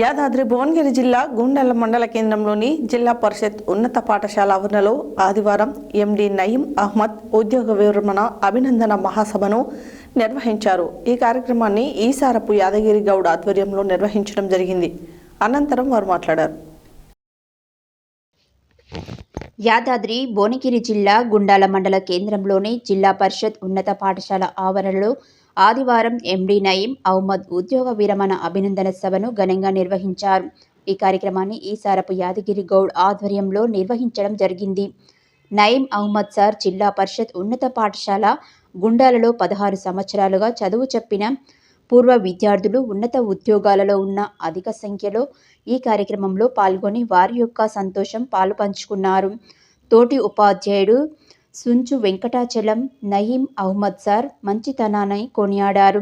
యాదాద్రి భువనగిరి జిల్లా గుండెల మండల కేంద్రంలోని జిల్లా పరిషత్ ఉన్నత పాఠశాల ఆవరణలో ఆదివారం ఎండి నయీం అహ్మద్ ఉద్యోగ విరమణ అభినందన మహాసభను నిర్వహించారు. ఈ కార్యక్రమాన్ని ఈసారపు యాదగిరి గౌడ్ ఆధ్వర్యంలో నిర్వహించడం జరిగింది. అనంతరం వారు మాట్లాడారు. యాదాద్రి భువనగిరి జిల్లా గుండాల మండల కేంద్రంలోని జిల్లా పరిషత్ ఉన్నత పాఠశాల ఆవరణలో ఆదివారం ఎండీ నయీం అహ్మద్ ఉద్యోగ విరమణ అభినందన సభను ఘనంగా నిర్వహించారు. ఈ కార్యక్రమాన్ని ఈసారపు యాదగిరి గౌడ్ ఆధ్వర్యంలో నిర్వహించడం జరిగింది. నయీం అహ్మద్ సార్ జిల్లా పరిషత్ ఉన్నత పాఠశాల గుండాలలో పదహారు సంవత్సరాలుగా చదువు చెప్పిన పూర్వ విద్యార్థులు ఉన్నత ఉద్యోగాలలో ఉన్న అధిక సంఖ్యలో ఈ కార్యక్రమంలో పాల్గొని వారి యొక్క సంతోషం పాలు పంచుకున్నారు. తోటి ఉపాధ్యాయుడు సుంచు వెంకటాచలం నయీం అహ్మద్ సార్ మంచితనాన్ని కొనియాడారు.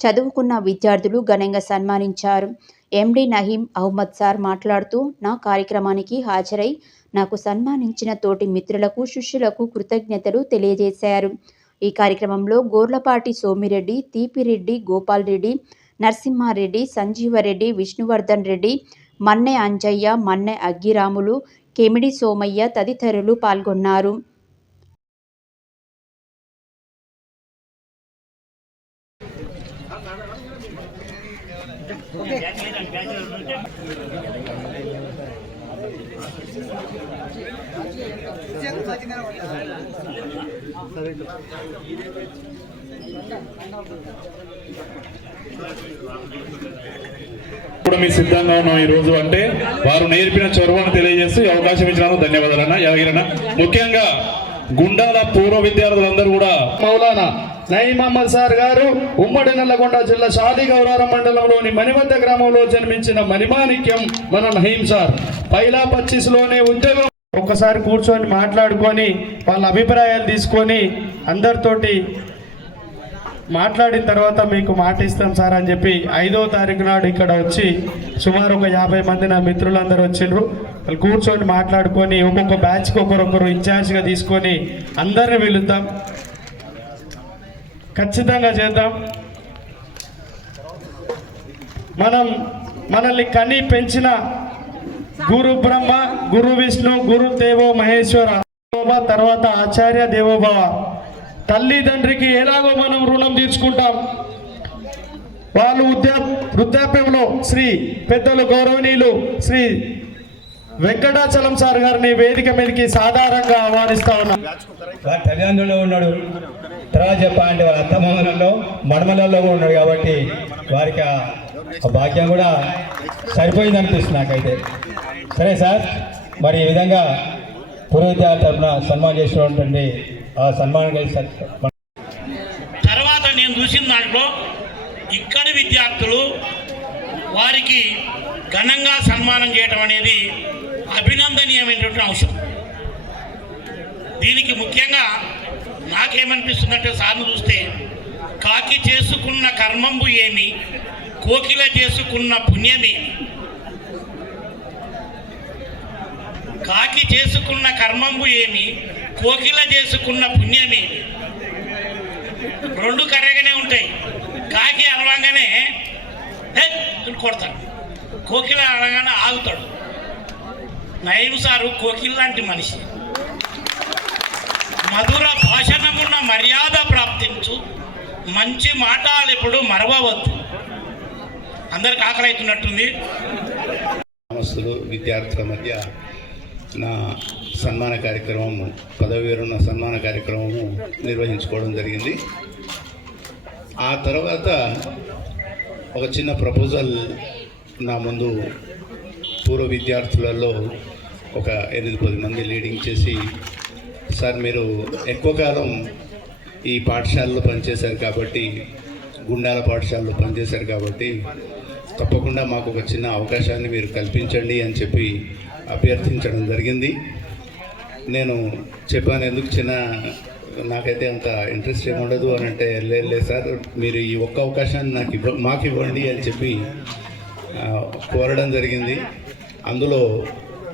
చదువుకున్న విద్యార్థులు ఘనంగా సన్మానించారు. ఎండి నహీం అహ్మద్ సార్ మాట్లాడుతూ నా కార్యక్రమానికి హాజరై నాకు సన్మానించిన తోటి మిత్రులకు శిష్యులకు కృతజ్ఞతలు తెలియజేశారు. ఈ కార్యక్రమంలో గోర్లపాటి సోమిరెడ్డి తీపిరెడ్డి గోపాల్ రెడ్డి నరసింహారెడ్డి సంజీవరెడ్డి విష్ణువర్ధన్ రెడ్డి మన్నె అంజయ్య మన్నె అగ్గిరాములు కెమిడి సోమయ్య తదితరులు పాల్గొన్నారు. ఇప్పుడు మీ సిద్ధంగా ఉన్నాం ఈ రోజు అంటే వారు నేర్పిన చొరవను తెలియజేస్తూ అవకాశం ఇచ్చినందుకు ధన్యవాదాలన్న యాదగిరన్న ముఖ్యంగా గుండాల పూర్వ విద్యార్థులందరూ కూడా మౌలానా నయీం సార్ గారు ఉమ్మడి నల్లగొండ జిల్లా షాది గౌరారం మండలంలోని మణిమద్ద గ్రామంలో జన్మించిన మణిమాణిక్యం మన నయీం సార్. పైలా పచ్చిస్లోనే ఉద్యోగం. ఒక్కసారి కూర్చొని మాట్లాడుకొని వాళ్ళ అభిప్రాయాలు తీసుకొని అందరితోటి మాట్లాడిన తర్వాత మీకు మాట ఇస్తాం సార్ అని చెప్పి ఐదో తారీఖు నాడు ఇక్కడ వచ్చి సుమారు ఒక యాభై మంది నా మిత్రులందరూ వచ్చిండ్రు వాళ్ళు కూర్చొని మాట్లాడుకొని ఒక్కొక్క బ్యాచ్కి ఒకరొకరు ఇన్ఛార్జ్గా తీసుకొని అందరిని వెళుతాం ఖచ్చితంగా చేద్దాం. మనం మనల్ని కని పెంచిన గురు బ్రహ్మ గురు విష్ణు గురు దేవో మహేశ్వర తర్వాత ఆచార్య దేవోభవ. తల్లిదండ్రికి ఎలాగో మనం రుణం తీర్చుకుంటాం. వాళ్ళు వృద్ధా వృద్ధాప్యంలో శ్రీ పెద్దలు గౌరవనీయులు శ్రీ వెంకటాచలం సార్ గారిని వేదిక మీదకి సాధారణంగా ఆహ్వానిస్తా ఉన్నాం. తల్లిదండ్రులు ఉన్నాడు. తర్వాత చెప్పాలంటే వాళ్ళ అత్తమామలలో మడమలలో కూడా ఉన్నాడు కాబట్టి వారికి ఆ భాగ్యం కూడా సరిపోయింది అనిపిస్తుంది నాకైతే. సరే సార్ మరి ఈ విధంగా విద్యార్థి తరఫున సన్మానం చేసినటువంటి ఆ సన్మానం కలిసి తర్వాత నేను చూసిన దాంట్లో ఇక్కడి విద్యార్థులు వారికి ఘనంగా సన్మానం చేయటం అనేది అభినందనీయమైనటువంటి అంశం. దీనికి ముఖ్యంగా నాకేమనిపిస్తుందంటే సార్ను చూస్తే కాకి చేసుకున్న కర్మంబు ఏమి కోకిల చేసుకున్న పుణ్యమేమి? కాకి చేసుకున్న కర్మంబు ఏమి కోకిల చేసుకున్న పుణ్యమేమి? రెండు కర్రగానే ఉంటాయి. కాకి అరవంగానే కొడతాడు. కోకిల అనగానే ఆగుతాడు. నయీం సారు కోకిల్ లాంటి మనిషి. మధుర భాషణమున్న మర్యాద ప్రాప్తించు. మంచి మాటలు ఎప్పుడు మరవవద్దు. అందరికి ఆకలి అవుతున్నట్టుంది సంస్థలు విద్యార్థుల మధ్య నా సన్మాన కార్యక్రమము పదవి విరమణ సన్మాన కార్యక్రమము నిర్వహించుకోవడం జరిగింది. ఆ తర్వాత ఒక చిన్న ప్రపోజల్ నా ముందు పూర్వ విద్యార్థులలో ఒక ఎనిమిది పది మంది లీడింగ్ చేసి సార్ మీరు ఎక్కువ కాలం ఈ పాఠశాలలో పనిచేశారు కాబట్టి గుండాల పాఠశాలలో పనిచేశారు కాబట్టి తప్పకుండా మాకు ఒక చిన్న అవకాశాన్ని మీరు కల్పించండి అని చెప్పి అభ్యర్థించడం జరిగింది. నేను చెప్పాను ఎందుకు చిన్న నాకైతే అంత ఇంట్రెస్ట్ ఏమి ఉండదు అని అంటే లేదు లేదు సార్ మీరు ఈ ఒక్క అవకాశాన్ని నాకు ఇవ్వ మాకు ఇవ్వండి అని చెప్పి కోరడం జరిగింది. అందులో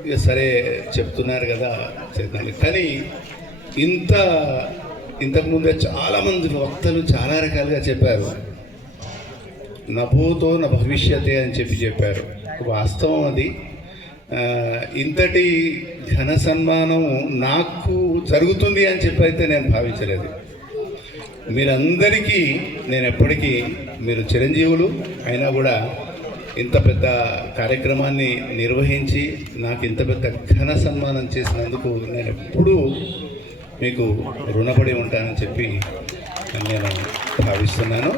ఇక సరే చెప్తున్నారు కదా చేద్దాం కానీ ఇంత ఇంతకుముందే చాలామంది వక్తలు చాలా రకాలుగా చెప్పారు. నభూతో నా భవిష్యతే అని చెప్పి చెప్పారు. వాస్తవం అది. ఇంతటి ఘన సన్మానం నాకు జరుగుతుంది అని చెప్పి అయితే నేను భావించలేదు. మీరందరికీ నేను ఎప్పటికీ మీరు చిరంజీవులు అయినా కూడా ఇంత పెద్ద కార్యక్రమాన్ని నిర్వహించి నాకు ఇంత పెద్ద ఘన సన్మానం చేసినందుకు నేను ఎప్పుడూ మీకు రుణపడి ఉంటానని చెప్పి నేను భావిస్తున్నాను.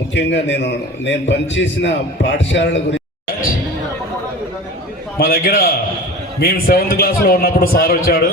ముఖ్యంగా నేను నేను పనిచేసిన పాఠశాలల గురించి మా దగ్గర మేము సెవెంత్ క్లాస్లో ఉన్నప్పుడు సార్ వచ్చాడు.